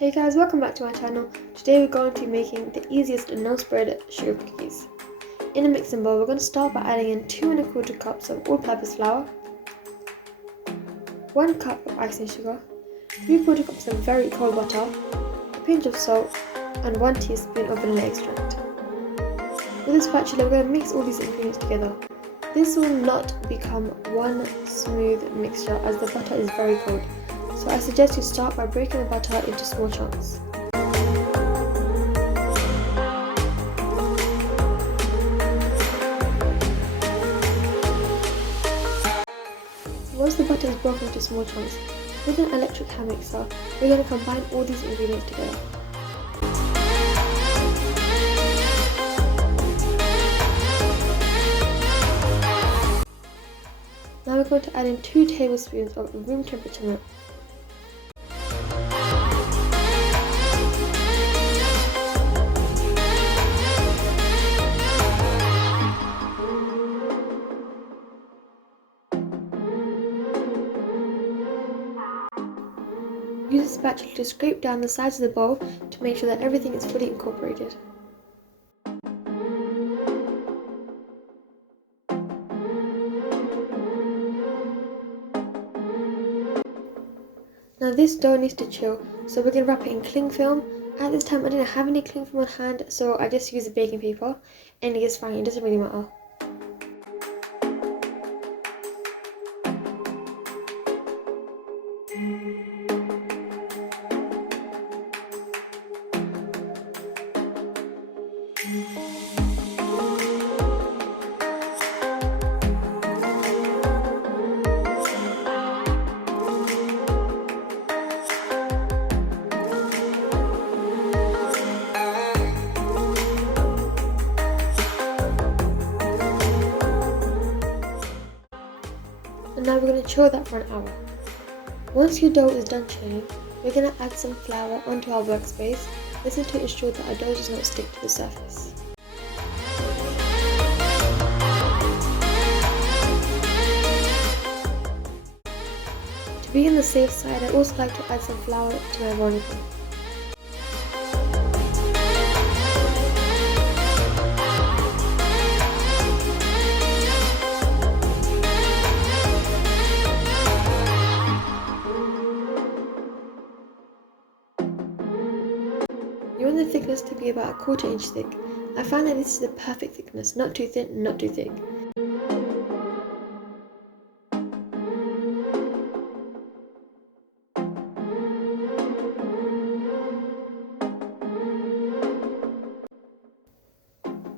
Hey guys, welcome back to my channel. Today we're going to be making the easiest no spread sugar cookies. In a mixing bowl, we're going to start by adding in 2 1/4 cups of all-purpose flour, 1 cup of icing sugar, 3/4 cups of very cold butter, a pinch of salt, and 1 teaspoon of vanilla extract. With a spatula, we're going to mix all these ingredients together. This will not become one smooth mixture as the butter is very cold. So I suggest you start by breaking the butter into small chunks. Once the butter is broken into small chunks, with an electric hand mixer, we're going to combine all these ingredients together. Now we're going to add in 2 tablespoons of room temperature milk. Use a spatula to scrape down the sides of the bowl to make sure that everything is fully incorporated. Now this dough needs to chill, so we're going to wrap it in cling film. At this time I didn't have any cling film on hand, so I just used baking paper. Any is fine, it doesn't really matter. And now we're going to chill that for an hour. Once your dough is done chilling, we're going to add some flour onto our workspace. This is to ensure that our dough does not stick to the surface. To be on the safe side, I also like to add some flour to my rolling pin. You want the thickness to be about 1/4 inch thick. I find that this is the perfect thickness, not too thin, not too thick.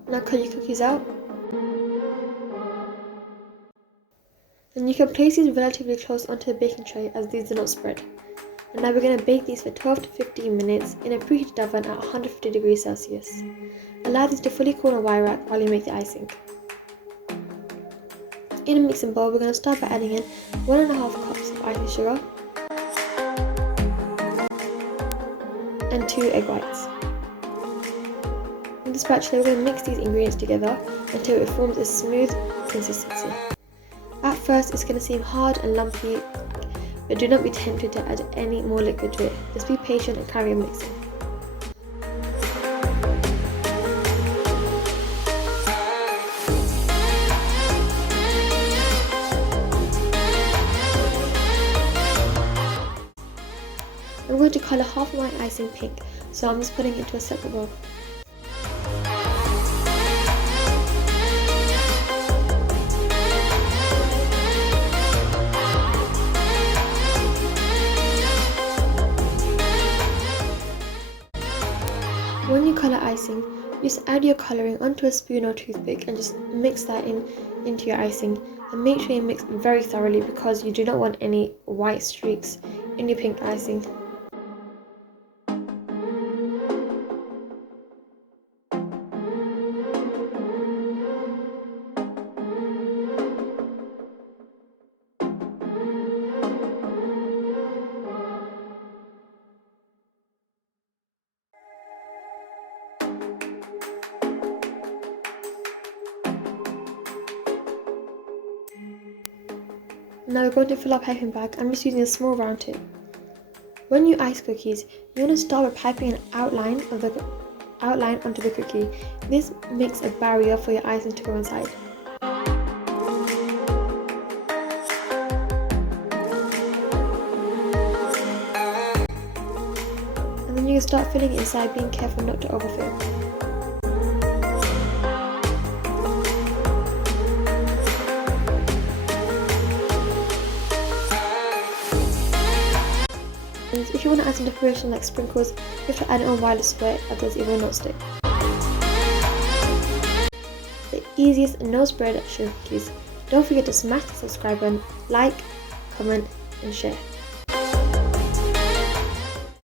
Now cut your cookies out. And you can place these relatively close onto the baking tray as these do not spread. And now we're going to bake these for 12 to 15 minutes in a preheated oven at 150 degrees Celsius. Allow these to fully cool on a wire rack while you make the icing. In a mixing bowl, we're going to start by adding in 1 1/2 cups of icing sugar and 2 egg whites. With the spatula, we're going to mix these ingredients together until it forms a smooth consistency. At first, it's going to seem hard and lumpy, but do not be tempted to add any more liquid to it. Just be patient and carry on mixing. I'm going to colour half of my icing pink, so I'm just putting it into a separate bowl. When you colour icing, just add your colouring onto a spoon or toothpick and just mix that into your icing. And make sure you mix very thoroughly because you do not want any white streaks in your pink icing. Now we're going to fill our piping bag. I'm just using a small round tip. When you ice cookies, you want to start by piping an outline onto the cookie. This makes a barrier for your icing to go inside. And then you can start filling it inside, being careful not to overfill. If you want to add some decoration like sprinkles, you have to add it on while it's wet, otherwise it will not stick. The easiest and no spread sugar cookies. Don't forget to smash the subscribe button, like, comment and share.